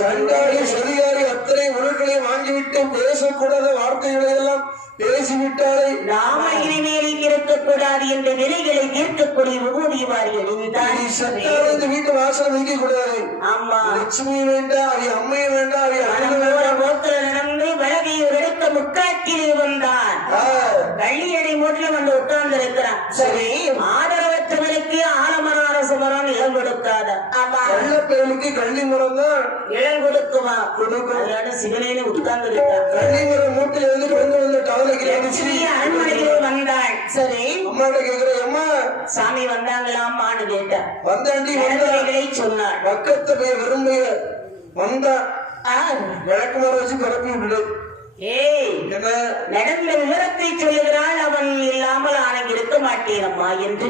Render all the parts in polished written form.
சண்டாளி சரியாரி அத்தனை பொருட்களையும் வாங்கிவிட்டு பேசக்கூடாத வார்த்தைகளை எல்லாம் பேசிவிட்டாலே நாம இனிமேல் இருக்கக்கூடாது என்ற விலைகளை தீர்க்கக்கூடிய விபூதி இந்த வீட்டு வாசல் வைக்க கூடாது. ஆமா, லட்சுமி வேண்டாம், அவை அம்மையும் வேண்டாம், அவை போக்கில நடந்து வலகையில் எடுத்த முக்காட்டில் வந்தான். கள்ளியடை மூட்டில் வந்து உட்கார்ந்து இருக்கிறான். சரி, ஆதரவற்றவனுக்கு ஆலமரான சுமரம் இளம் கொடுக்காத. ஆமா, நல்ல பேருக்கு கள்ளி மரம் தான் இளம் கொடுக்குமா? கொடுக்கும். சிவனையில உட்கார்ந்து இருக்கான். கள்ளி மரம் மூட்டில் இருந்து கொண்டு வந்து அரண்மனையிலே வந்தாள். சரி, அம்மாட்ட கேக்குற, அம்மா சாமி வந்தாங்களாமான்னு கேட்டா வந்தாண்டி வந்தாங்களை சொன்னாள். பக்கத்தை போய் விரும்பிய வந்தா விளக்கு மரம் வச்சு பரப்பி விடு. நடந்த விவரத்தை சொல்லுகிறாள். அவன் இல்லாமல் ஆனங்க இருக்க மாட்டேனம்மா என்று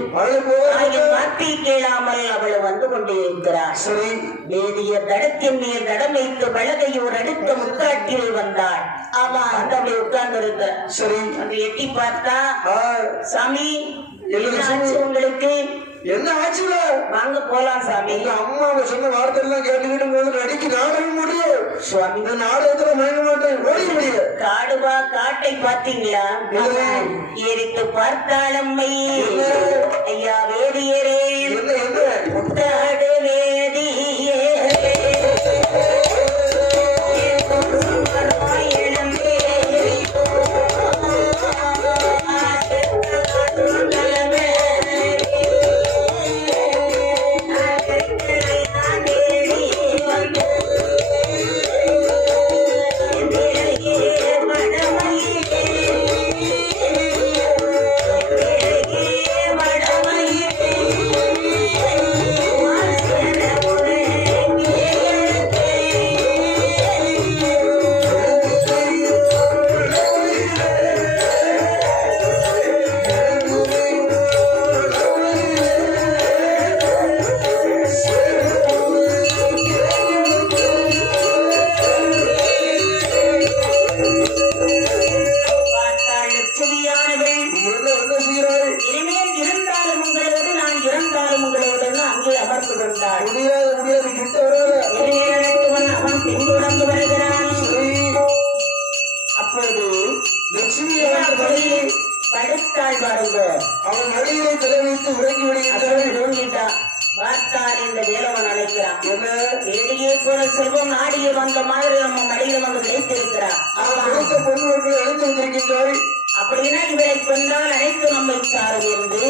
வார்த்தை கேளாமல் அவள் வந்து கொண்டே இருக்கிறாள். சரி, வேதிய தடத்தின் மேல் தடம் வைத்து வலகையோர் அடுத்த முக்காட்டில் வந்தாள். ஆமா, அந்த அப்படி உட்கார்ந்து இருக்க. சரி, அந்த எட்டி பார்த்தா, சாமி உங்களுக்கு என்ன ஆச்சுல? வாங்க போலாம் சாமி. அம்மா சொன்ன வார்த்தை எல்லாம் கேட்டுக்கிட்டு நடிக்க நாடகம் முடியும் சுவாமி. இந்த நாடகத்துல மயங்க மாட்டேன், ஓடி முடியும். காடுவா காட்டை பார்த்தீங்களா? ஏறிட்டு பார்த்தாளம்மை. ஐயா வேதியரே, முட்டாடு வேதியே செல்வம் நாடிய வந்த மாதிரி நம்ம மடியில வந்து கிடைத்திருக்கிறார். அப்படின்னா இவரை கொண்டால் அனைத்து நம்மை சாரும் என்று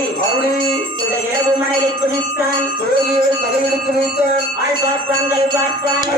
இரவு மனையை குதித்தான். தலையெடுத்து வைத்தான். ஆள் பார்ப்பாங்கள் பார்ப்பான்.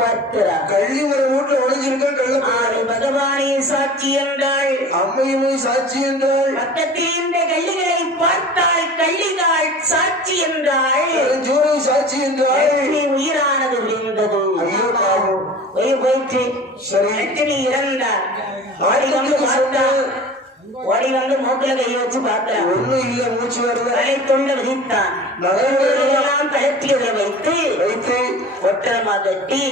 பார்க்கிறார். கள்ளிமறை வீட்டுல ஒளிஞ்சிருக்க கள்ள பகவானே சாட்சி என்றாள், அம்மையுமே சாட்சி என்றாள். பக்கத்தில் இந்த கள்ளிகளை பார்த்தாள், கள்ளிகாள் சாட்சி என்றாள், ஜோரை சாட்சி என்றாள். உயிரானது விழுந்தது. ஐயோ பாவம். போயிற்று. சரி. லட்சுமி இறந்தார். ஓடி வந்து பார்த்தார். ஓடி வந்து மூக்கில கையை வச்சு பார்க்கிறான். ஒண்ணும் இல்ல, மூச்சு வரல. தலை தொண்ட விதித்தான். எல்லாம் கலத்தியதை வைத்து ஒற்றமா கட்டி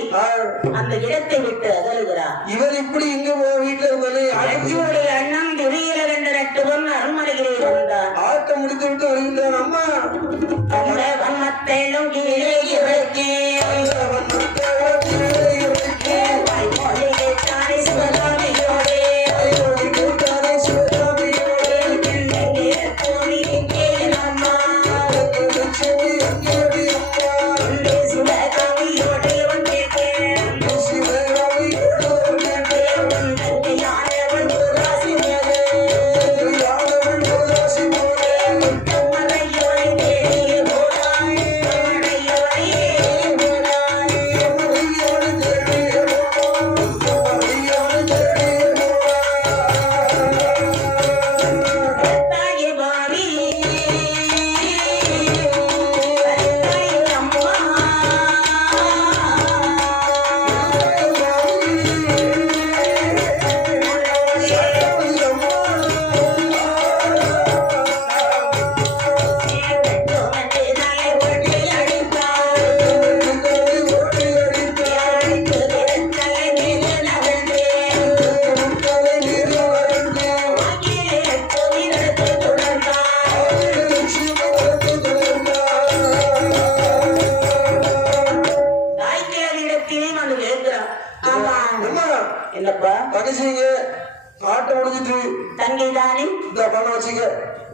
அந்த இடத்தை விட்டு அகலுகிறார். இவர் இப்படி இங்க வீட்டுல இருந்தாலே லட்சுமியுடைய அண்ணன் திடீர 2 பொண்ணு அரண்மனையிலே வந்தார். ஆட்டம் முடித்து விட்டு வருகின்றான். அம்மா அந்த வண்ணத்தேளும் கீழே இறக்கி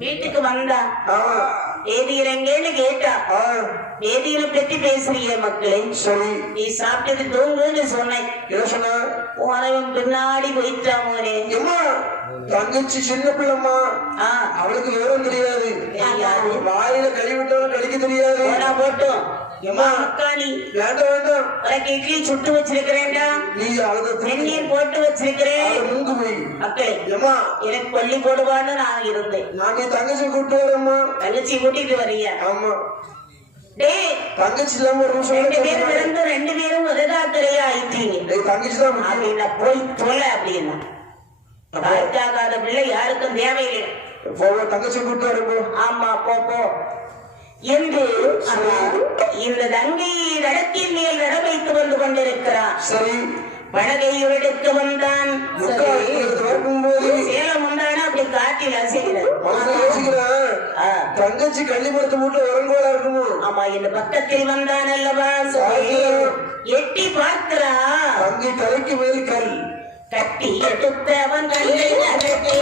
வீட்டுக்கு வந்தா வேதியிலங்கேன்னு கேட்டா. வேதியில பத்தி பேசுறீங்க மக்களே. சரி. நீ சாப்பிட்டது தூங்குன்னு சொன்னேன். போனவன் பின்னாடி போயிட்டா மோனே. தங்கச்சி சின்ன பிள்ளைமா, அவளுக்கு விவரம் தெரியாது. வாயில கை விட்டாலும் கடிக்க தெரியாது. போட்டும் இட்லி சுட்டு வச்சிருக்கிறேன்டா, நீ வெந்நீர் போட்டு வச்சிருக்கிறேன். மக்களே எனக்கு பள்ளி போடுவான்னு நான் இருந்தேன். நான் தங்கச்சி கூட்டு வரேம்மா. தங்கச்சி கூட்டிட்டு வர்றீங்க? ஆமா. டேய் தங்கச்சி இல்லாம ஒரு நிமிஷம் 2 பேரும் இருந்து 2 பேரும் ஒரேதாக்கரையா ஆயிட்டீங்க. தங்கச்சி தான் அப்படின்னா போய் தொலை. அப்படின்னா தாய்க்காகாத பிள்ளை யாருக்கும் தேவையில்லை. தங்கச்சி கூட்டு வரேன். ஆமா போ என்று இந்த தங்கை நடத்தின் மேல் நட வைத்து வந்து கொண்டிருக்கிறான். சரி. பழகையுடன் வந்தான். சேலம் வந்தானா அப்படி காட்டில் அசைகிறான். தங்கச்சி கள்ளிமரத்து மூட்டை உரங்கோலா இருக்குமோ? ஆமா. இந்த பக்கத்தில் வந்தான் அல்லவா? எட்டி பார்க்கிறா. தங்கை தலைக்கு மேல் கல் கட்டி எடுத்தவன் கல்லை நகர்த்தே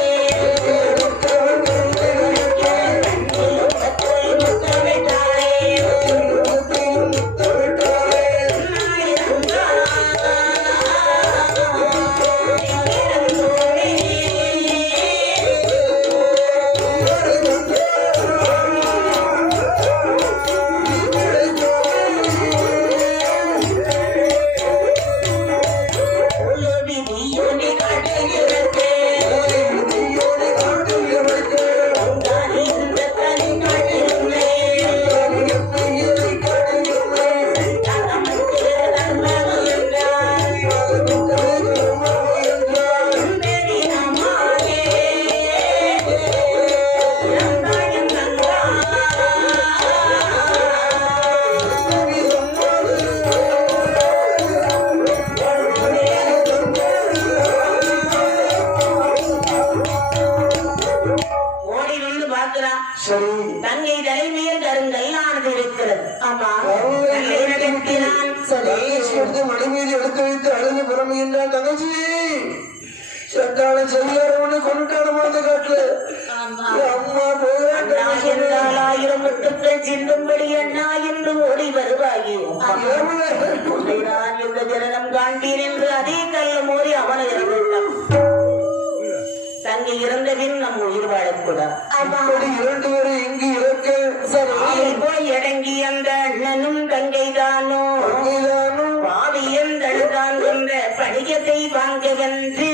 தங்கை தலைமையில் கருங்கல்லானது இருக்கிறது. ஆமா. மடிமீது எடுத்து வைத்து அழுது புறமையின்றான். தங்கச்சி சென்றாலும் செய்யாரவனை கொண்டுட்டாலும் அந்த காட்டுல அம்மா போயாண்டால் 1000 முத்துக்கள் சிந்தும்படி அண்ணா என்று ஓடி வருவாயே. நான் இந்த ஜனனம் காண்பேன் என்று அதே கல்ல மோதி அவனை இறந்துள்ளான். தங்கை இறந்த பின் நம் உயிர் வாழக்கூடாது. 2 பேரும் இங்கு இருக்க சரி போய் அடங்கி அந்த அண்ணனும் தங்கை தானோ பாவி என்ற வேதத்தை வாங்க வென்று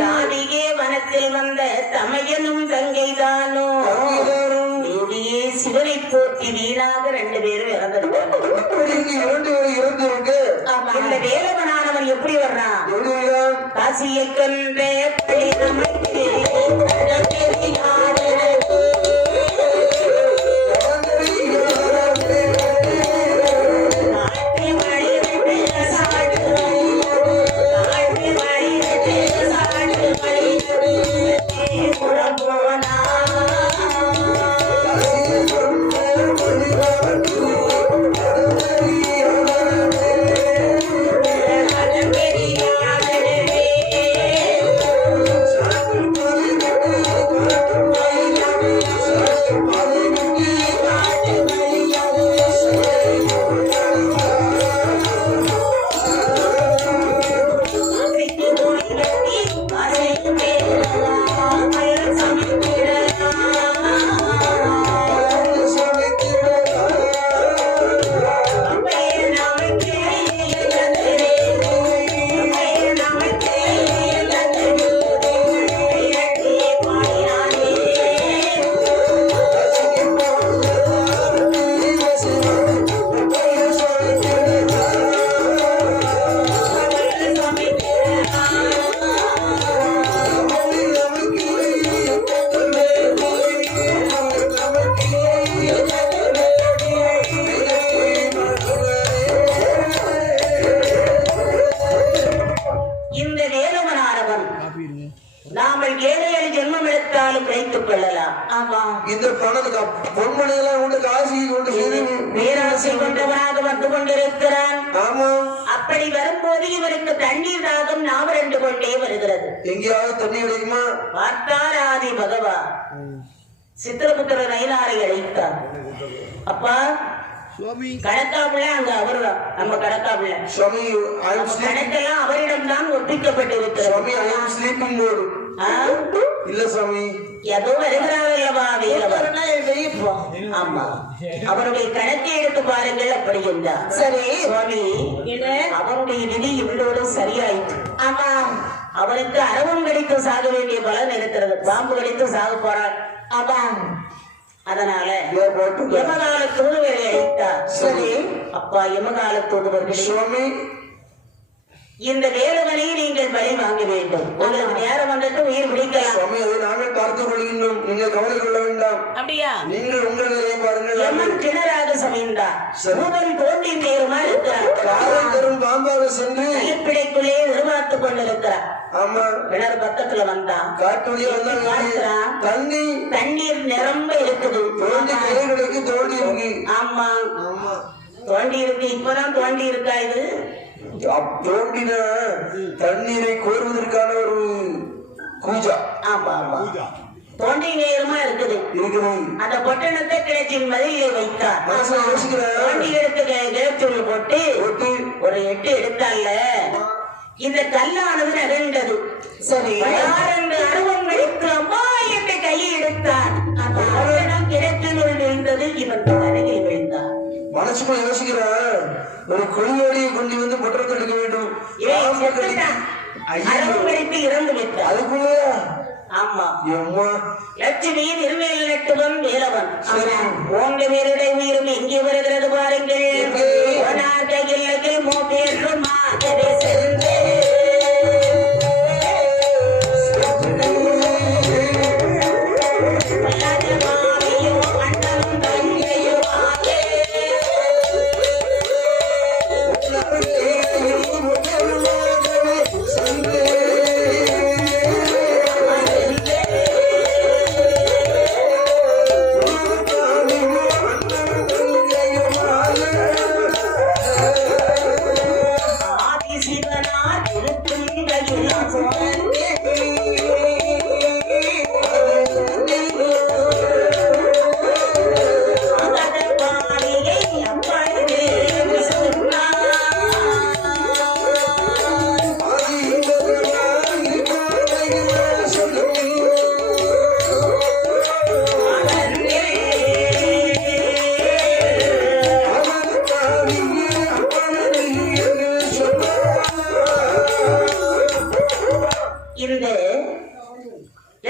ராதிகே வனத்தில் வந்த தமையனும் தங்கைதானோ தேவியே சிவனை போற்றி வீணாக 2 பேரும் இறந்திருக்காங்க. இந்த வேலவனானவன் எப்படி வர்றான்? காசியை கண்ட நாமல் ஏழையடி ஜென்மம் எடுத்தாலும் வைத்துக் கொள்ளலாம். இந்த பணத்துக்கு பொன்மணியெல்லாம் கொண்டு காசி கொண்டு பேராசை கொண்டவனாக வந்து கொண்டிருக்கிறான். ஆமா, அப்படி வரும்போது இவருக்கு தண்ணீர் தாகம் நாவரண்டு கொண்டே வருகிறது. எங்கேயாவது தண்ணி கிடைக்குமா? பார்த்தார் ஆதி பகவா சித்திரபுத்திர நயினாரை அழைத்தார். அப்பா கணக்காப்புல அங்க அவருதான், நம்ம கணக்காப்புல கணக்கெல்லாம் அவரிடம் தான் ஒப்பிக்கப்பட்டிருக்கிறது. இல்ல சுவாமி, ஏதோ வருகிறாரல்லவா வேலவர். ஆமா, அவருடைய கணக்கை எடுத்து பாருங்கள் அப்படி என்றார். சரி சுவாமி, அவருடைய விதி இவ்வளோடு சரியாயிற்று. ஆமா, அவருக்கு அரவம் கடித்து சாக வேண்டிய பலன் இருக்கிறது. பாம்பு கடித்து சாக போறார். ஆமா, அதனால யமகால தூதுவரை அழைத்தார். சரி அப்பா, யமகால தூதுவர்கள் சுவாமி, இந்த வேலுவனை நீங்கள் பலி வாங்க வேண்டும். உங்களுக்கு நேரம் வந்துட்டு உயிர் பிடிக்கலாம். சுவாமி, அதை நாங்கள் பார்த்துக் கொள்கின்றோம், நீங்கள் கவலை கொள்ள வேண்டாம். அப்படியா? நீங்கள் உங்கள் நிலையை பாருங்கள். யமன் கிணறாக சமைந்தார். பூதன் தோன்றி நேருமா இருக்கிறார். காவல் தரும் பாம்பாக சென்று கைப்பிடைக்குள்ளே எதிர்பார்த்துக் கொண்டிருக்கிறார். ஆமா, கிணறு பக்கத்துல வந்தான். காட்டுவழியா வந்தான். தண்ணீர் நிரம்ப இருக்குது. தோண்டி கைகளுக்கு தோண்டி இருக்கு. ஆமா ஆமா, தோண்டி இருக்கு. இப்பதான் தோண்டி இருக்கா? இது தோண்டின தண்ணீரை கோருவதற்கான ஒரு பூஜா. ஆமா ஆமா, தோண்டி நேரமா இருக்குது. அந்த பொட்டணத்தை கிளச்சின் மதிலே வைத்தார். தோண்டி எடுத்து கிளச்சொல்லு போட்டு ஒரு 8 எடுத்தால இந்த கல்லானது நகர்ந்தது. சரி, அருவம் எடுத்து அம்மா என்ற கையை எடுத்தார். அந்த பொட்டணம் கிணற்றினுள் விழுந்தது. இவன் அருகில் விழுந்தார். மனசுக்குள்ள யோசிக்கிறான், ஒரு குழியோடியை கொண்டு வந்து பொட்டணத்தை எடுக்க வேண்டும். இறந்து விட்டார். அதுக்குள்ளயா? ஆமா, லட்சுமியின் இருமையில் நட்டுவன் வேலவன். உங்க வீருடைய உயிரும் எங்கே வருகிறது பாருங்கள். கையில் மோப்பேற்றும் மாதவே சென்று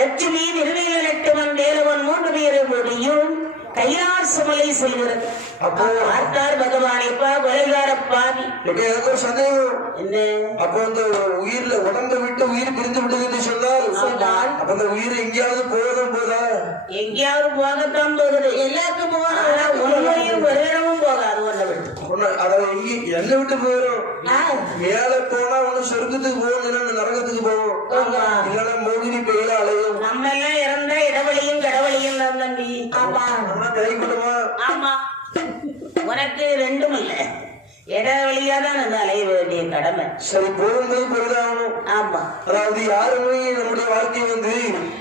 லட்சுமி நிறுவனட்டுவன் வேலவன் 3 பேரும் முடியும் கையார் சுமலை செல்கிறது. அப்போ பார்த்தார் பகவானேப்பா கொலைகாரப்பாவி. எனக்கு ஒரு சந்தேகம். என்ன? அப்போ அந்த உயிர்ல உடம்பை விட்டு உயிர் பிரிந்து விட்டது என்று சொன்னால் அப்ப அந்த உயிர் எங்கேயாவது போதும் போதா? எங்கேயாவது போகத்தான் போகுது. எல்லாருக்கும் போகலாம். உயிர் ஒரு இடமும் போகாது. அதாவது என்னை விட்டு போயிடும். மேல போனா ஒண்ணு சொர்க்கத்துக்கு போகும், இல்லைன்னா நரகத்துக்கு போகும், இல்லைன்னா மோகினி பெயில அலையும். நம்ம எல்லாம் இறந்தா இடவழியும் கடவழியும் தான் தம்பி. ஆமா கை கொடுமா? ஆமா உனக்கு ரெண்டும் இல்ல, இடவழியா தான் நம்ம அலைய வேண்டிய கடமை. சரி, போகும்போது பொருளாகணும். ஆமா, அதாவது யாருமே நம்முடைய வாழ்க்கை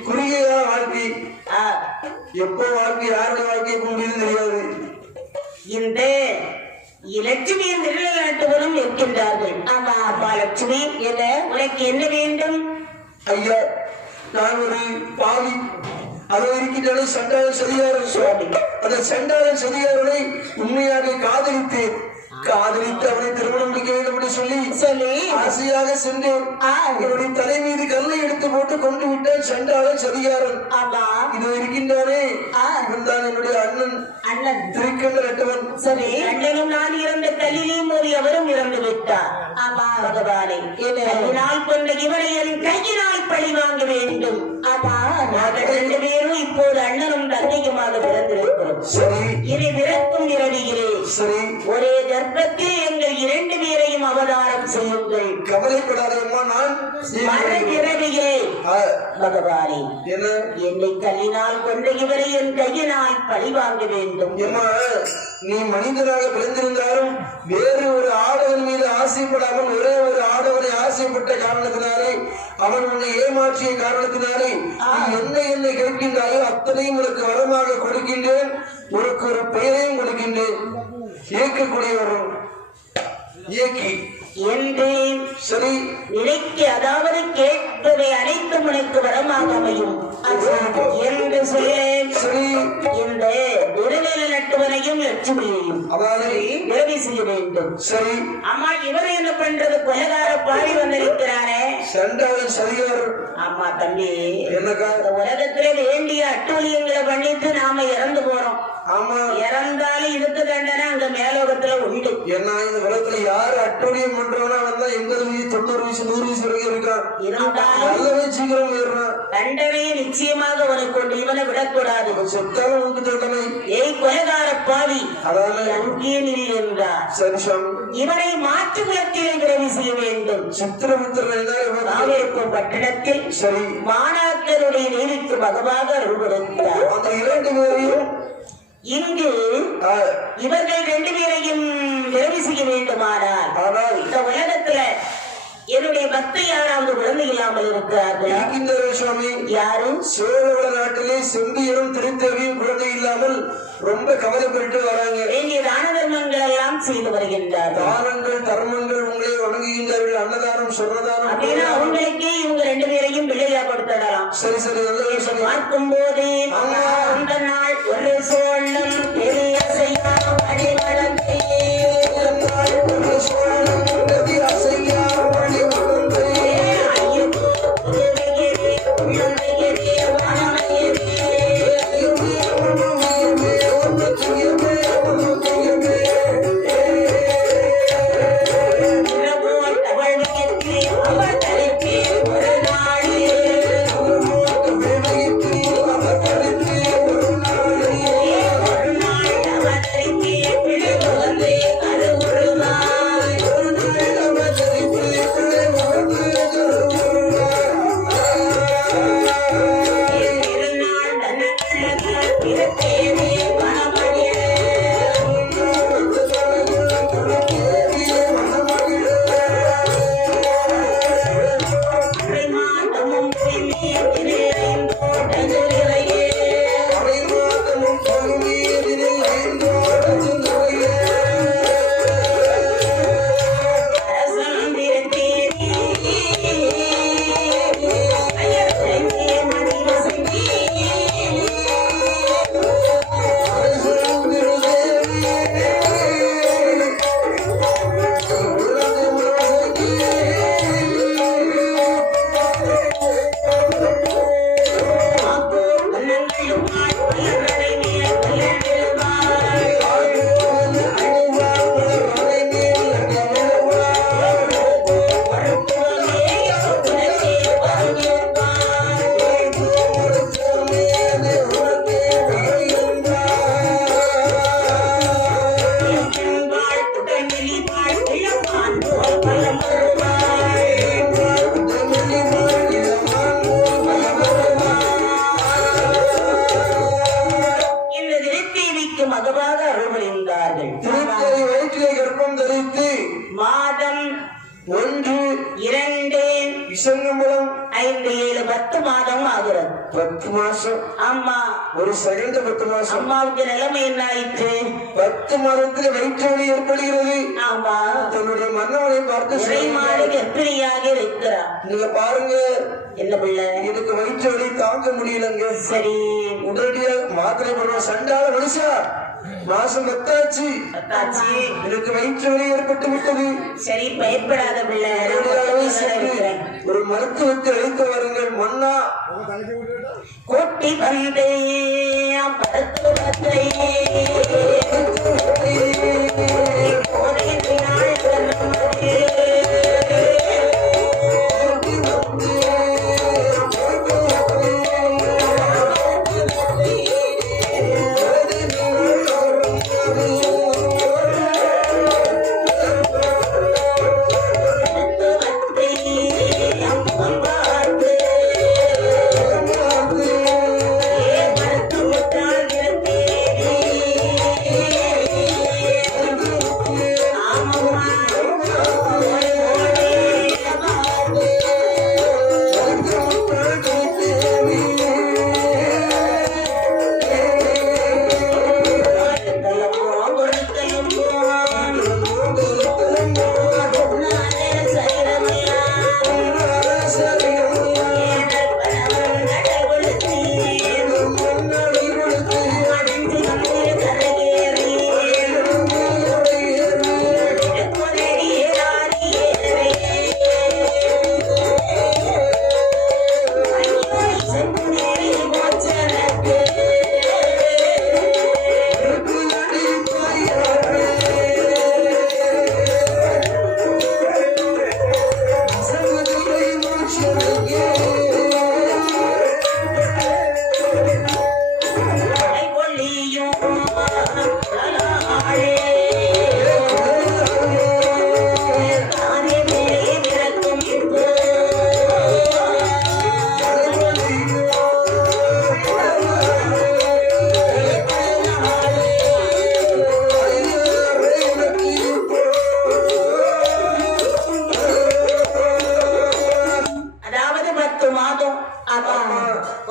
குறுகிய வாழ்க்கை. எப்போ வாழ்க்கை யாருடைய வாழ்க்கை எப்ப முடியுது தெரியாது. இந்த லட்சுமியின் திருநாட்டுவனும் இருக்கின்றார்கள். ஆமா அப்பா லட்சுமி, என்ன உனக்கு என்ன வேண்டும்? ஐயா, நான் ஒரு பாவி. அதை இருக்கின்றாலே சண்டாளன் சதிகாரன் சுவாமி. அந்த சண்டாளன் சதிகாரனை உண்மையாக காதலித்து அவனை திருமணம் முடிக்க வேண்டும் என்று சொல்லி ஆசையாக சென்றேன். என்னுடைய தலை மீது கல்லை எடுத்து போட்டு கொண்டு விட்டான் சண்டாளன் சதிகாரன். இது இருக்கின்றானே, இவன் தான் என்னுடைய அண்ணன் திருக்கண்ட ரெட்டவன். சரி, அண்ணனும் நான் இறந்த கல்லிலேயும் ஒரு எவரும் இறந்து விட்டார். ஆமா பகவானே, நாள் கொண்ட இவனை என் கையினால் பழி வாங்க வேண்டும். ஆமா, நாங்கள் 2 பேரும் இப்போது அண்ணனும் தந்தையுமாக பிறந்திருக்கிறோம். சரி, இனி பிறக்கும் இரவிகளே சரி ஒரே கர்ப்பத்தில் எங்கள் 2 பேரையும் அவதாரம் செய்யுங்கள். கவலைப்படாதம்மா, நான் இரவிகளே பகவானே, என்னை கல்லினால் கொண்ட இவரை என் கையினால் பழி வாங்க வேண்டும். நீ மனிதனாக பிறந்திருந்தாலும் வேறு ஒரு ஆடவன் மீது ஆசைப்படாமல் ஒரே ஒரு ஆடவனை ஆசைப்பட்ட காரணத்தினாலே, அவன் உன்னை ஏமாற்றிய காரணத்தினாலே என்னை கேட்கின்றாயோ அத்தனையும் உனக்கு வரமாக கொடுக்கின்றேன். உனக்கு ஒரு பெயரையும் கொடுக்கின்றேன். இயக்கக்கூடியவரும் இயக்கி என்றேன். சரி, நினைக்க அதாவது கேட்பவை அனைத்தும் உனக்கு வரமாக அமையும் என்று சொல்லேன். சரி, இந்த விருவில நட்டுவனையும் லட்சுமியையும் அதாவது விரவி செய்ய வேண்டும். சரி, ஆமா, இவர் என்ன பண்றது? கொலகார பாடி வந்திருக்கிறாரே சண்டாளன் சதிகாரர். ஆமா தம்பி, என்னக்கா உலகத்திலே வேண்டிய அட்டூழியங்களை பண்ணிட்டு நாம இறந்து போறோம். ஆமா, இறந்தாலும் இதுக்கு தண்டனை அங்க மேலோகத்துல உண்டு. ஏன்னா இந்த உலகத்துல யாரு அட்டூழியம் பண்றவனா வந்தா 80 வயசு 90 வயசு 100 வயசு வரைக்கும் இருக்கான். இருந்தாலும் சீக்கிரம் ஏறான். தண்டனையை நிச்சயமாக உனக்கு கொண்டு இவனை விடக்கூடாது. செத்தாலும் உனக்கு தண்டனை. ஏய் கொலைகார பாவி, அதாவது அங்கே நில் என்றார். சரி சுவாமி, இவனை மாற்று குலத்திலே விரைவு செய்ய வேண்டும். சித்திரமித்திரன் பட்டணத்தில் சரி மாணாக்கருடைய நீதிக்கு மகவாக அருள்படுத்தார். அந்த 2 பேரையும் இங்கு இவர்கள் 2 பேரையும் விரைவு செய்ய வேண்டுமானால் இந்த உலகத்துல என்னுடைய பக்தி யாராவது குழந்தை இல்லாமல் இருக்கிறார்கள். சுவாமி, யாரும் சோழ நாட்டிலே செம்பியரும் திருத்தேவியும் குழந்தை இல்லாமல் ரொம்ப கவலைப்பட்டு வராங்க. வேண்டிய தான தர்மங்கள் எல்லாம் செய்து வருகின்றார். தானங்கள் தர்மங்கள் உங்களை வணங்குகின்றார்கள். அன்னதானம் சொன்னதானம் அப்படின்னா அவங்களுக்கே இவங்க 2 பேரையும் பிள்ளையா கொடுத்துடலாம். சரி சரி, நல்ல பார்க்கும் போது அந்த நாள் ஒரு சோழன் பெரிய செய்யாம் அடிவளத்தை ஒரு சோழன் ஒரு நாள் 1 2 விசங்கம்பலம் 5 7 10 மாதம் ஆகிறது. 10 மாசம். ஆமா. ஒரு செகண்ட் 10 மாசம். அம்மாவுக்கு நிலைமை என்ன ஆயிற்று? 10 மாதத்துல வயிற்று வலி ஏற்படுகிறது. ஆமா. தன்னுடைய மன்னவனை பார்த்து சுரைமாடு கர்ப்பிணியாக இருக்கிறார். நீங்க பாருங்க, என்ன பிள்ளை, எனக்கு வயிற்று வலி தாங்க முடியலங்க. சரி, உடனடியாக மாத்திரை போடுவோம். சண்டால மனுஷா, மாசம் 10 ஆச்சு, எனக்கு வயிற்று வலி ஏற்பட்டு விட்டது. சரி, பயப்படாத பிள்ளை, ஒரு மருத்துவத்தை அழைத்து வாருங்கள். மன்னா கோட்டி வந்தே மருத்துவத்தை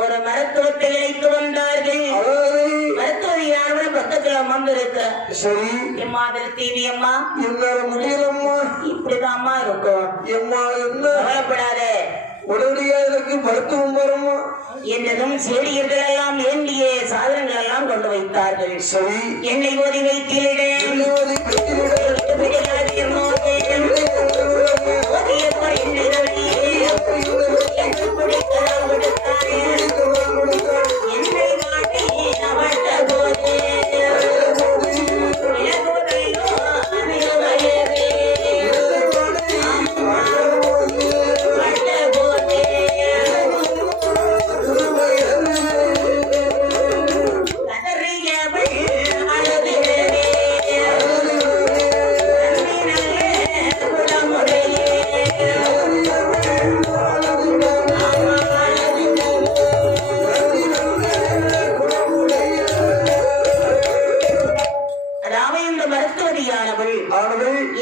ஒரு மருத்துவத்தை இழைத்து வந்தார்கள். மருத்துவ பக்கத்துல அமர்ந்திருக்க, சரி எம்மாதிரி தீவி அம்மா என்னால முடியலம்மா, இப்படிதான்மா இருக்கும் எம்மா, என்ன கவலைப்படாத, உடனடியா எனக்கு மருத்துவம் வருமா என்னதும் செடிகள் எல்லாம் ஏந்திய சாதனங்கள் எல்லாம் கொண்டு வைத்தார்கள். சரி, எண்ணெய் ஓதி வைத்திட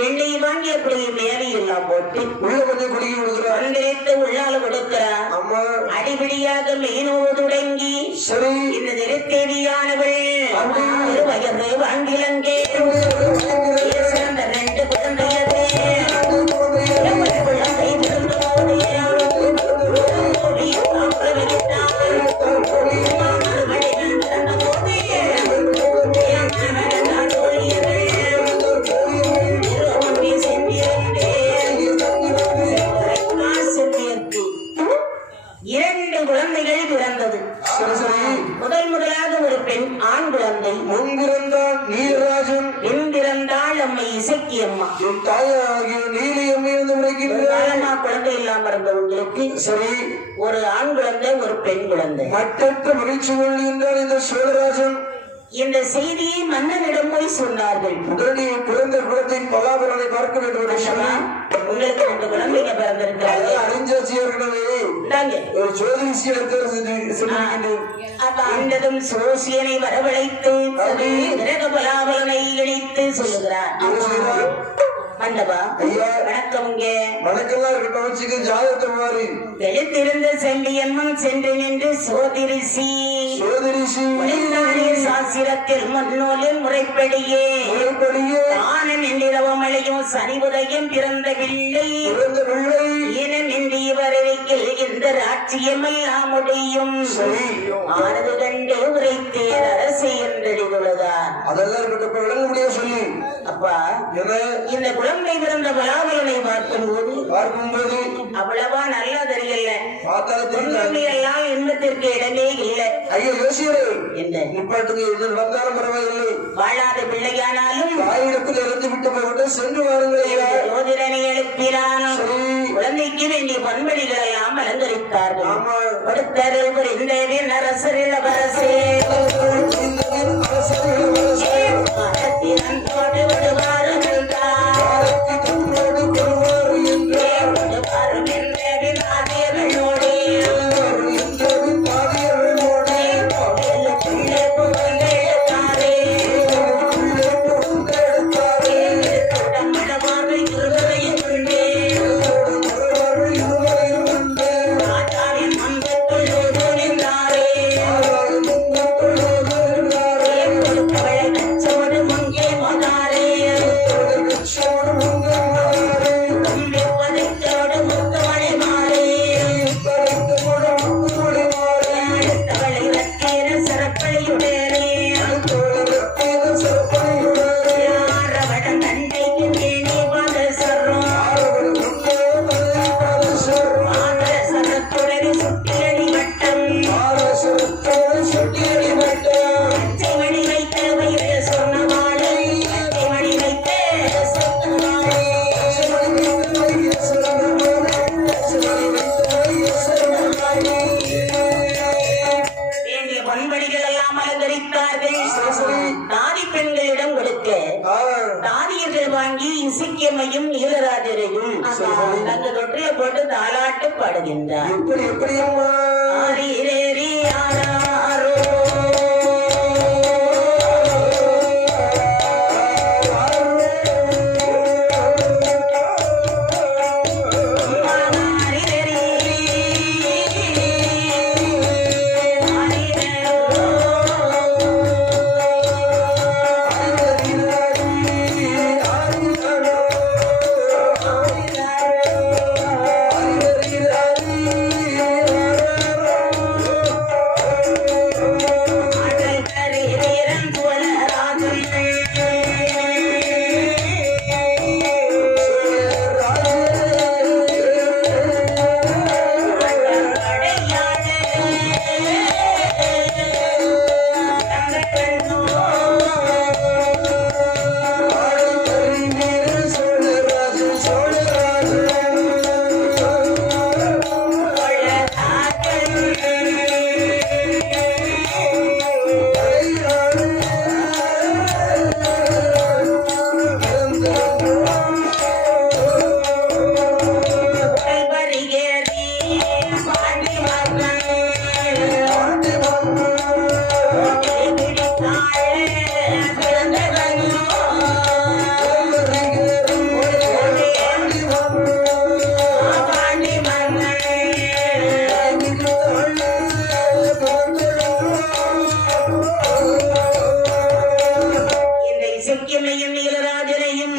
எண்ணெய் வாங்கி அப்படி மேலே எல்லாம் போட்டு உள்ள கொஞ்சம் குடிக்க கொடுக்குறான், உள்ளால கொடுக்கிறான். அம்மா அடிபடியாக மீனோடு தொடங்கி சரி இந்த நிறத்தேவியானவள் ஒரு வயது வாங்கிலங்கே சிறந்த 2 குழந்தையதே குழந்தைகள் பிறந்தது. முதலாக ஒரு பெண், ஆண் குழந்தை. முன்பிறந்தால் நீலராஜன், பின்பிறந்தாள் அம்மை இசக்கி அம்மா. என் தாயாகிய நீலி அம்மை வந்து காலமா குழந்தை இல்லாம இருந்தவங்களுக்கு சரி ஒரு ஆண் குழந்தை, ஒரு பெண் குழந்தை. மற்றற்ற மகிழ்ச்சி கொள்கின்றார் இந்த சோழராஜன். இந்த செய்தியை மன்னனிடம் போய் சொன்னார்கள். உடனே பிறந்த குலத்தின் பலாபலனை பார்க்க வேண்டும் என்று சொன்னா, உங்களுக்கு 2 குழந்தைங்க பிறந்திருக்கிறாங்க. அறிஞ்சாட்சி ஏற்கனவே ஒரு ஜோதிஷியை அந்ததும் சோசியனை வரவழைத்து கிரக பலாபலனை இணைத்து சொல்லுகிறார். மண்டபா, வணக்கம் அவங்க வணக்கம்லாம் இருக்கட்டும், வச்சுக்க ஜாதகத்தை மாதிரி எழுத்திருந்த செல்லியம்மன் சென்று நின்று சோதிரிசி சாஸ்திரத்தில் முன்னோலில் முறைப்படியே ஆனம் என்றிரவமழையும் சனிவுதையும் பிறந்த பிள்ளை இனம் என்று இவரைக்கில் இந்த ராட்சியமெல்லாம் முடியும் ஆனது கண்டு உரைத்தேன் அரசு என்றெழுதுள்ளதான். அதெல்லாம் இருக்கட்டும், விளங்க முடிய சொல்லி அப்பா இந்த குழந்தை பிறந்த பலாபலனை பார்க்கும்போது அவ்வளவா நல்லா தெரியல, எல்லாம் இன்பத்திற்கு இடமே இல்லை. ஐயோ யோசியரே, என்ன இப்பட்டுக்கு எது நடந்தாலும் பரவாயில்லை, வாழாத பிள்ளையானாலும் தாயிடத்தில் இறந்து விட்டு போய்விட்டு சென்று வாருங்கள். ஜோதிடனை எழுப்பினாலும் குழந்தைக்கு வேண்டிய பண்படிகள் எல்லாம் அலங்கரித்தார்கள். கொடுத்தருள் புரிந்தேன் அரசர் இளவரசே மரத்தினோடு விடுவாரும் என்றார். விடுவாரும் என்றேன் ஆதியர்களோடு பிள்ளை புகழ்ந்தெழுத்தாரே தமிழமாக இருவரையும் கொண்டே ராஜாவின் மந்தத்துள்ளோடு நின்றாரே கொடுத்தவளை நச்சோடு முங்கே மகாரே வதைத்தோடு முத்தமணி மாறே அடுத்தவளை ரத்தேன சிறப்பழியுடனே யாரவடன் தண்டைக்கு தேனி பாத சர்றம் பாத சரத்துடனே சுட்டியடி வட்டம் அச்சைமணி வைத்த வயிறு சொன்னவாளை அச்சைமணி வைத்த சொன்னவாளை வேண்டிய பண்படிகள் எல்லாம் அலங்கரித்தார்கள். தாதி பெண்களிடம் கொடுக்க தாதியர்கள் வாங்கி இசைக்கியமையும் நீலராஜரையும் தங்க தொற்றில போட்டு தாலாட்டு பாடுகின்றார். எப்படி எப்படி அம்மா ஆரீரேரி ஆராரோ ஆரீரேரி ஆடல் கரீரன் துவலராஜன் இந்த இசைக்கியமையும் நீலராஜனையும்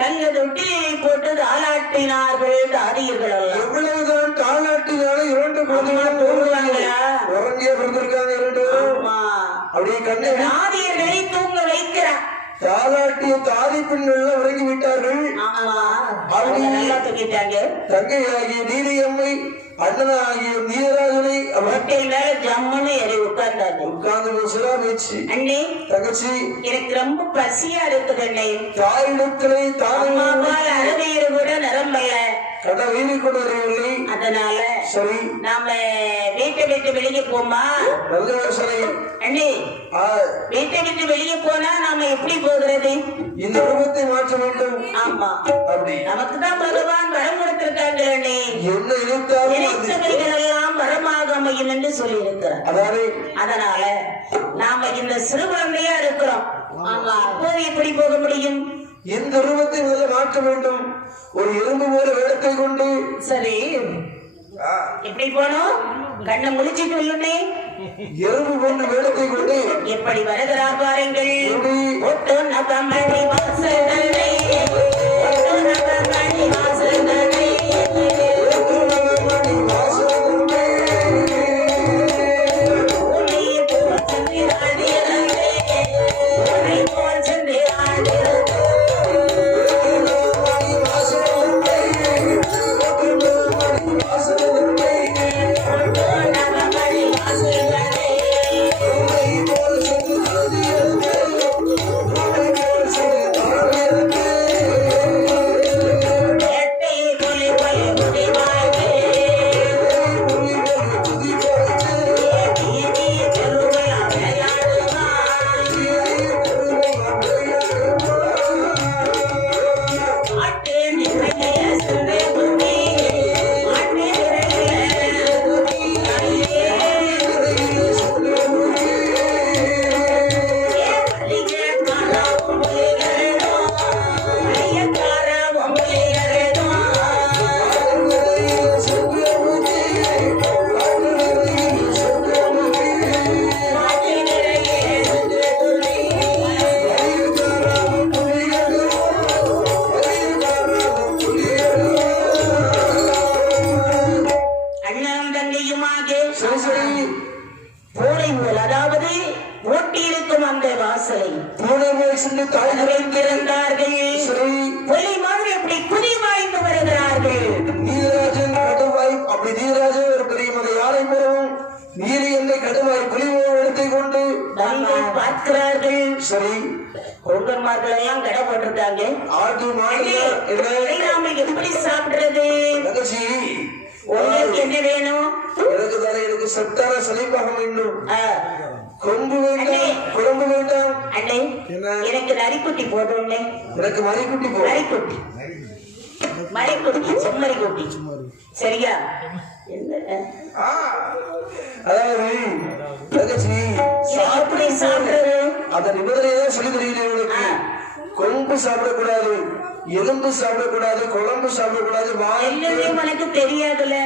தங்க தொட்டிலை போட்டு தாலாட்டினார்கள் தாதியர்கள் எல்லாம். எவ்வளவுதான் தாளாட்டினாலும் இரண்டு குழந்தைகளும் தூங்குவாங்களா? உறங்கிய பிறந்திருக்காங்க இரண்டு. ஆமா. அப்படியே கண்ணை தாதியர்களை தூங்க வைக்கிறார். தாளாட்டிய தாதி பெண்கள் உறங்கி விட்டார்கள். ஆமா. அவங்க நல்லா தூங்கிட்டாங்க. தங்கையாகிய நீலியம்மை, அண்ணனாகிய நீலராஜனை அவட்டை மேல ஜம்முன்னு ஏறி உட்கார்ந்தாங்க. உட்கார்ந்து சிலா பேச்சு. அண்ணே தங்கச்சி, எனக்கு ரொம்ப பசியா இருக்குது அண்ணே. தாயிடத்திலே அம்மாவால் அழுகையிரு கூட நிரம்பல. கடை வீதி கொண்டு வரவில்லை. அதனால சரி, நாம வீட்டை விட்டு வெளியே போமா? நல்ல யோசனை. அண்ணே, வீட்டை விட்டு வெளியே போனா நாம எப்படி போகிறது? இந்த ரூபத்தை மாற்ற வேண்டும். ஆமா, அப்படி நமக்குதான் பகவான் வரம் கொடுத்திருக்காங்க அண்ணே. என்ன நினைத்தாலும் நினைத்தவைகள் எல்லாம் வரமாக அமையும் என்று சொல்லி இருக்கிறார். அதனால நாம இந்த சிறு குழந்தையா இருக்கிறோம். இப்போது எப்படி போக முடியும்? இந்த ரூபத்தை முதல்ல மாற்ற வேண்டும். ஒரு எறும்பு போல வேடத்தை கொண்டு சரி எப்படி போனோம் கண்ணை முழிச்சிட்டு உள்ளே எறும்பு போன்ற வேடத்தை கொண்டு எப்படி வருகிறார் பாருங்கள் ஒட்டு நகமணி வாசல்களை ஒட்டு நகமணி வாசல்களை எப்படி சாப்பிடுறது என்ன வேணும் எனக்கு சத்தான சலிப்பாக வேண்டும் கொம்பு வேண்டாம் குழம்பு வேண்டாம் அண்ணே எனக்கு நரிக்குட்டி போதும் எனக்கு மறிக்குட்டி மறிக்குட்டி மறிக்குட்டி செம்மறி குட்டி சரியா அதாவது எப்படி சாப்பிடுறது அந்த நிபந்தனைதான் சொல்லி தருகிறேன் கொம்பு சாப்பிடக்கூடாது எலும்பு சாப்பிடக்கூடாது குழம்பு சாப்பிடக்கூடாது உனக்கு தெரியாதுல்ல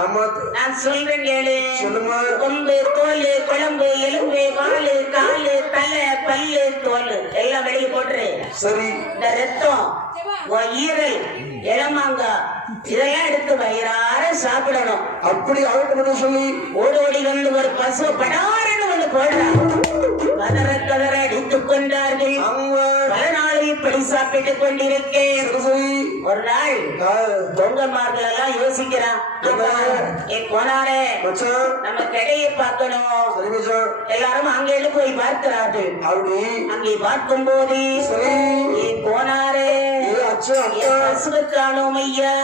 ஆமா நான் சொல்றேன் கேளு சொல்லுமா கொம்பு தோல் குழம்பு எலும்பு வாலு காலு தலை பல்லு தோல் எல்லாம் வெளியே போட்டுரு சரி இந்த ரத்தம் ஈரல் இளமாங்காய் இதெல்லாம் எடுத்து வயிறார சாப்பிடணும் அப்படி ஆகட்டும் சொல்லி ஓடோடி வந்து ஒரு பசு படாருன்னு ஒண்ணு போடுறாங்க கதற கதற அடித்துக் கொண்டார்கள் பல நாள் இப்படி சாப்பிட்டுக் கொண்டிருக்கேன் ஒரு நாள் தொங்கமார்கள் எல்லாம் யோசிக்கிறான் போனாரே நம்ம கடையை பார்க்கணும் எல்லாரும் அங்கே போய் பார்க்கிறார்கள் அங்கே பார்க்கும் போது போனாரே பசுவை காணோம் ஐயா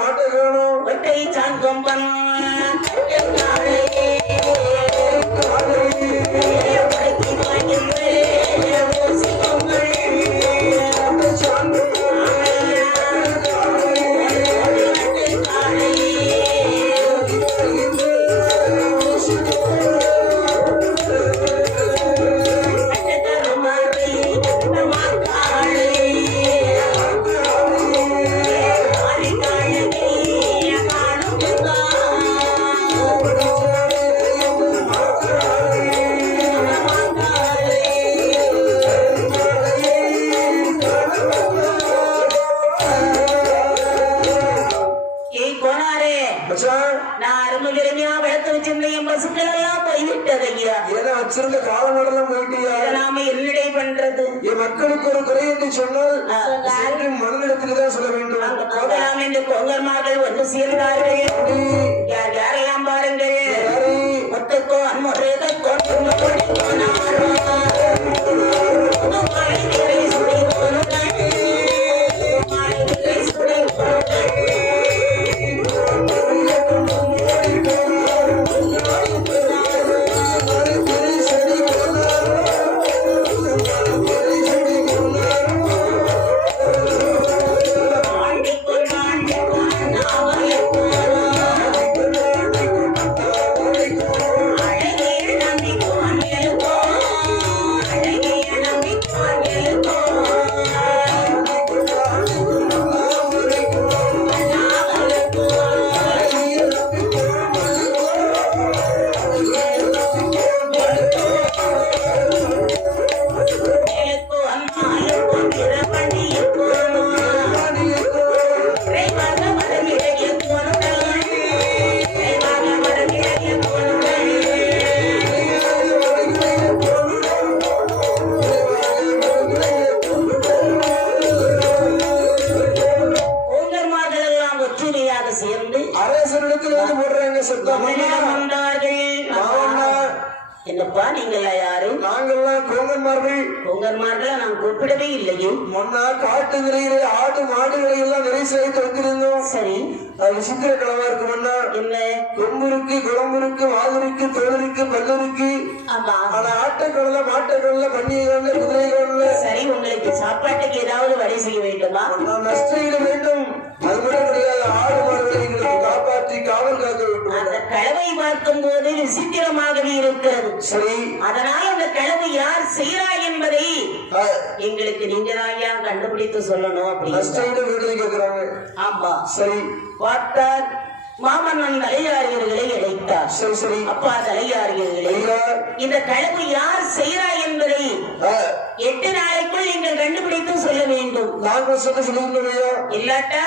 மாட்டை காணும் ஒட்டை சான் கொம்பன் மக்களுக்கு ஒரு குறை என்று சொன்னால் மனதிடத்தில்தான் சொல்ல வேண்டும் என்று கொங்கர்மார்கள் வந்து சேர்ந்தார்கள் யார் யாரெல்லாம் பாருங்கள் முத்துக்கோ அன்முறையை கொண்டு ஒன்றாக சேர்ந்து அரசனிடத்தில் வந்து போடுறாங்க சத்தம் மன்னிடம் வந்தார்கள். என்னப்பா நீங்கள் யாரு? நாங்கெல்லாம் கோங்கன்மார்கள். கொங்கன்மார்களை நான் கூப்பிடவே இல்லையே. முன்னா காட்டு நிலையிலே ஆடு மாடுகளை எல்லாம் நிறை சேர்த்து வைத்திருந்தோம். சரி, அது விசித்திர கிழமா இருக்கு. முன்னா என்ன கொம்பு இருக்கு, குழம்பு இருக்கு, வாது இருக்கு, தோல் இருக்கு, பல்லு இருக்கு. ஆமா, ஆனா ஆட்டக்கடல, மாட்டக்கடல, பன்னியக்கடல, குதிரைக்கடல. சரி, உங்களுக்கு சாப்பாட்டுக்கு ஏதாவது வழி செய்ய வேண்டுமா? நஷ்டீடு வேண்டும். அது மட்டும் கிடையாது, ஆடு மாடுகளை எங்களுக்கு காப்பாற்றி காவல் காக்க வேண்டும். அந்த கலவை பார்க்கும் போது விசித்திரமாகவே இருக்கிறது. சரி, அதனால அந்த கலவை யார் செய்யறாய் என்பதை எங்களுக்கு நீங்க தான் கண்டுபிடித்து சொல்லணும். அப்படி நஷ்டீடு வீடு கேட்கிறாங்க. ஆமா, சரி. பார்த்தார் மாமன்னன் தலையாரியர்களை அழைத்தார். சரி சரி. அப்பா தலையாரியர்களே, இந்த கலவை யார் செய்யறாய் என்பதை 8 நாளைக்குள் நீங்கள் கண்டுபிடித்து சொல்ல வேண்டும். நாங்கள் சொல்லுங்க இல்லாட்டா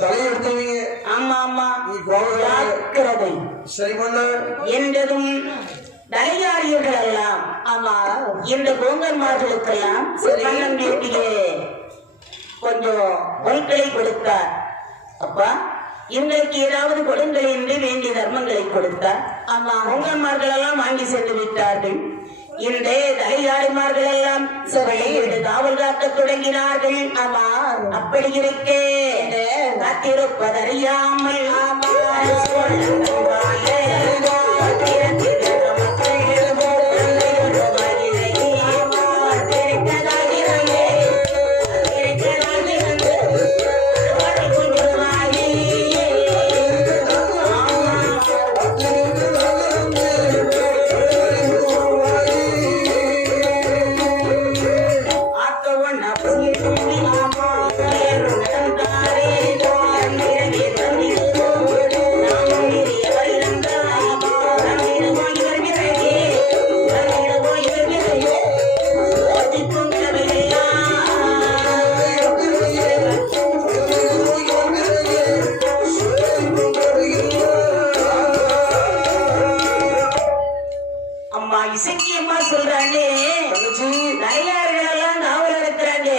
தலையை எடுத்துவீங்க. ஆமா ஆமா, ஜாக்கிரதை. சரி பண்ண என்றதும் தலையாரியர்கள் எல்லாம் ஆமா இந்த கோங்கன்மார்களுக்கெல்லாம் மன்னன் வீட்டிலே கொஞ்சம் பொருட்களை கொடுத்தார். அப்பா, இவங்களுக்கு ஏதாவது கொடுங்கள் என்று வேண்டிய தர்மங்களை கொடுத்தார். ஆமா, கோங்கன்மார்கள் எல்லாம் வாங்கி சென்று விட்டார்கள். இந்த தலையாரிமார்கள் எல்லாம் சபையில் காவல் காக்க தொடங்கினார்கள். ஆமா, அப்படி இருக்கே காத்திருப்பதறியாமல் இசக்கியம்மா சொல்றாங்க, தலையார்கள் எல்லாம் காவல் இருக்கிறாங்க.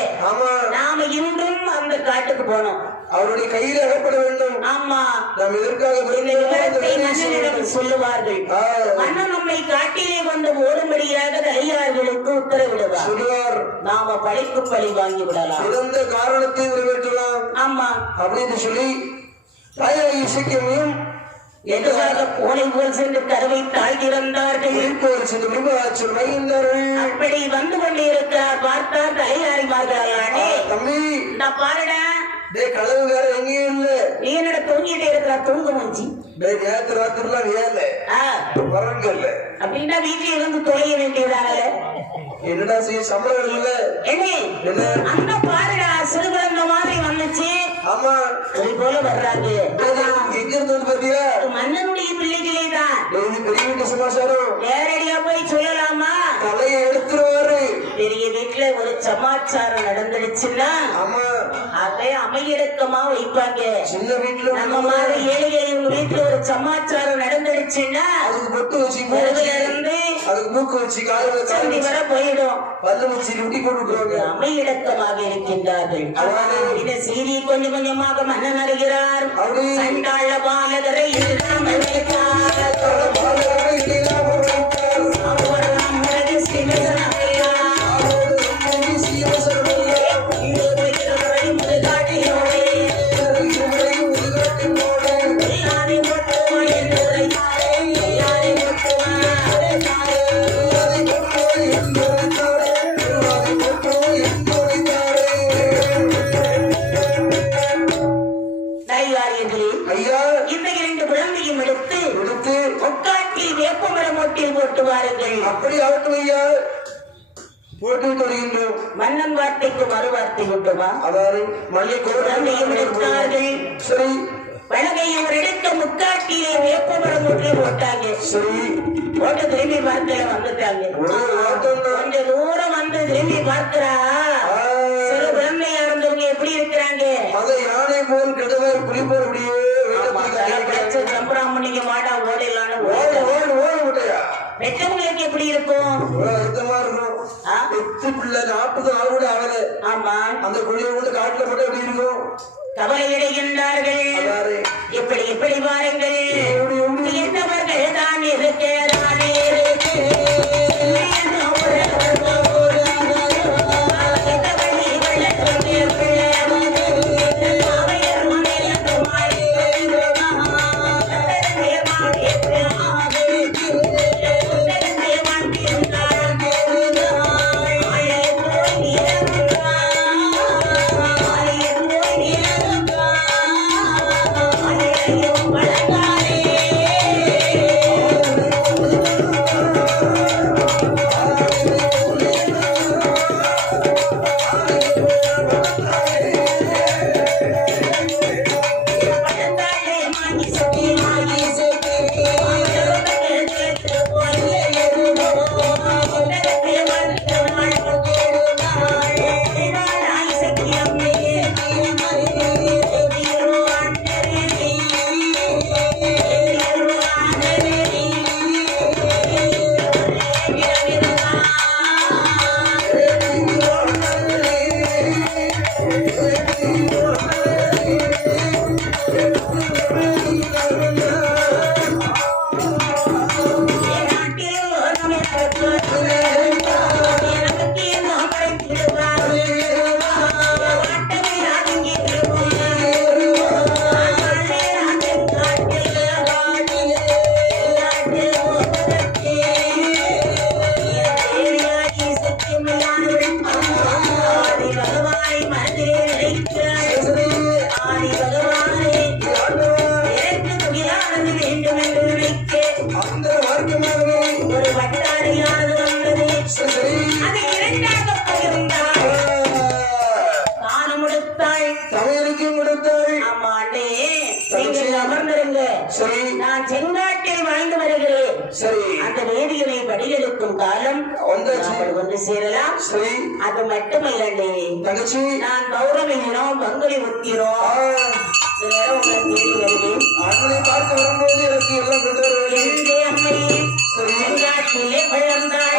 நாம இன்றும் அந்த காட்டுக்கு போனோம். அவருடைய கையில் அகப்பட வேண்டும். ஆமா, நாம் எதற்காக மன்னனிடம் சொல்லுவார்கள். மன்னன் நம்மை காட்டிலே வந்து ஓடும்படியாக தலையார்களுக்கு உத்தரவிடுவார். சொல்லுவார், நாம பழிக்கு பழி வாங்கி விடலாம், சிறந்த காரணத்தை நிறைவேற்றலாம். ஆமா அப்படின்னு சொல்லி தாயார் இசக்கியமையும் எதுவாக போனை போல் சென்று கருவை தாழ்ந்திருந்தார்கள். அப்படி வந்து கொண்டே இருக்கிறார். பார்த்தார் தலையாரிமார்களானே, தம்பி நான் பாருடா, கலவு வேற எங்கேயும் இல்ல, நீ என்னோட தூங்கிட்டே இருக்கிறா, தூங்க முடிஞ்சு நேற்று ராத்திரிலாம் வேலை வரங்கல்ல அப்படின்னா வீட்டுல இருந்து தொலைய வேண்டியதால என்னடா செய்ய சம்பளம் இல்ல. என்ன அந்த பாருடா, சிறுகுழந்த மாதிரி வந்துச்சு. ஆமா, அது போல வர்றாங்க. எங்க இருந்து வந்து பாத்தியா? மன்னனுடைய பிள்ளைகளே தான். பெரிய வீட்டு சமாச்சாரம் நேரடியா போய் சொல்லலாமா? தலையை எடுத்துருவாரு. பெரிய வீட்டுல ஒரு சமாச்சாரம் நடந்துடுச்சுன்னா ஆமா, அதை அமையடக்கமா வைப்பாங்க. சின்ன வீட்டுல நம்ம மாதிரி ஏழை வீட்டுல ஒரு சமாச்சாரம் நடந்துடுச்சுன்னா அதுக்கு பொட்டு வச்சு இருந்து அதுக்கு மூக்கு வச்சு காலையில சந்தி வர போயிடும். பல்லு வச்சு முடி போட்டுருவாங்க. அமையடக்கமாக இருக்கின்றார்கள். இந்த செய்தி கொஞ்சம் கொஞ்சமாக மன்னன் அறிகிறார். சண்டாள பாலகரை இல்லாமல் வைத்தார். அப்படி ஆகட்டும் ஐயா, போட்டு தொடங்கின்றோம். மன்னன் வார்த்தைக்கு மறு வார்த்தை உண்டுமா? அதாவது மல்லிகை குழந்தையும் எடுத்தார்கள். சரி, பலகையும் எடுத்த முக்காட்டிலே வேப்பமரம் ஒன்றை போட்டாங்க. சரி, போட்டு திரும்பி பார்க்கல வந்துட்டாங்க. கொஞ்சம் தூரம் வந்து திரும்பி பார்க்கிறா, சிறு குழந்தையா இருந்தவங்க எப்படி இருக்கிறாங்க? அதை யானை போல் கெடுவர் புலிப்போர் அப்படியே சம்பராமணிக்கு மாடா ஓடலான்னு பெற்றவங்களுக்கு எப்படி இருக்கும்? அர்த்தமா இருக்கும். 40 நாள் கூட ஆகல. ஆமா, அந்த குழியை கூட காட்டுல போட்டு எப்படி இருக்கும்? கவலை அடைகின்றார்கள். இப்படி பாருங்கள் என்னவர்கள் தான் இருக்கிறானே நான் செங்காட்டில் வாழ்ந்து வருகிறேன். அந்த வேதியனை படியெடுக்கும் காலம் வந்து சேரலாம். அது மட்டுமல்லே தங்கச்சி, நான் பௌர்ணமியினோம் பங்குனி உத்திரோம் நேரம் உங்களை தேடி வருவேன். அவனை பார்த்து வரும்போது எனக்கு எல்லாம் அம்மையே செங்காட்டிலே பழந்தாள்.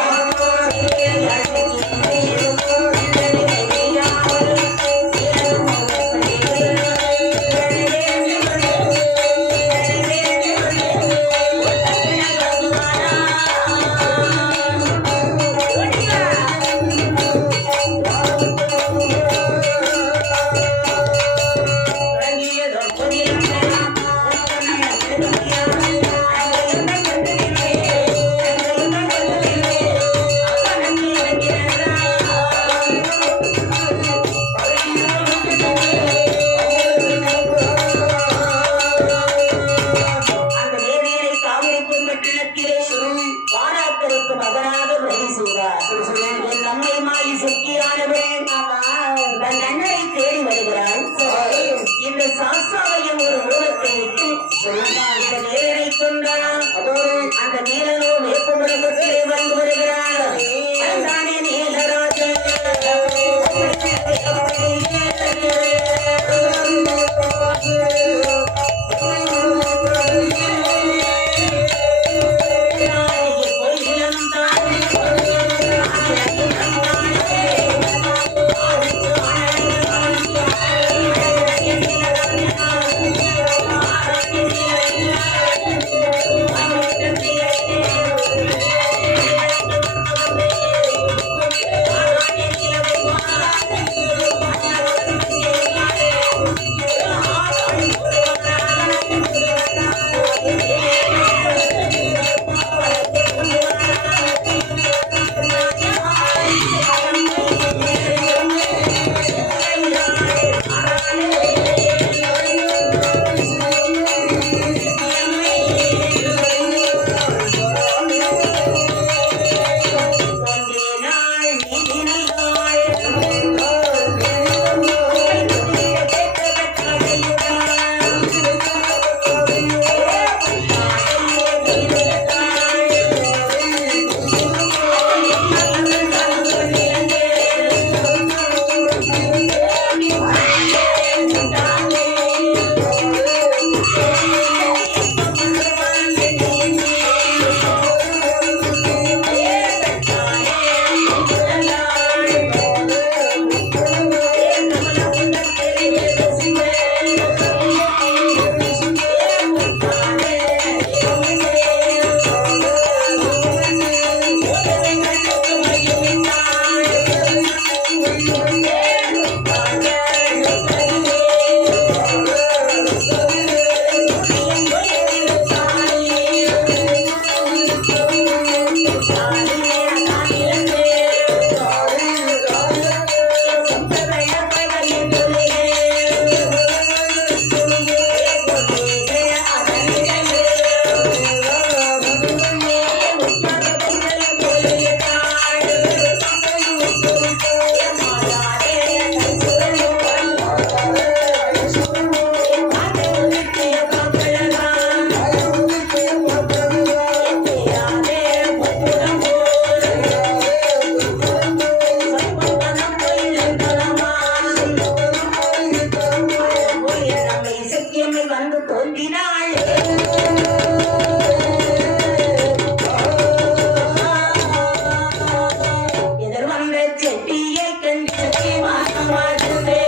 எம்மை வந்து தோன்றினாள் எதிர் வந்த செட்டியை கண்டு சக்தி மாறமாடுமே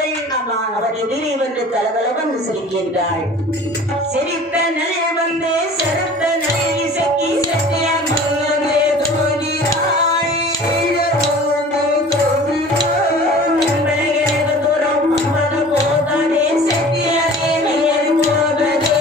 அவள் அவன் எதிரே வந்து கலகலவன் சிரிக்கின்றாள். சிரித்த நிலை வந்து சிறந்த நிலை இசைக்கு சத்தியமாக தோன்றினாள். தூரம் அம்மன போகாதே சத்தியமே நேர் போகதே.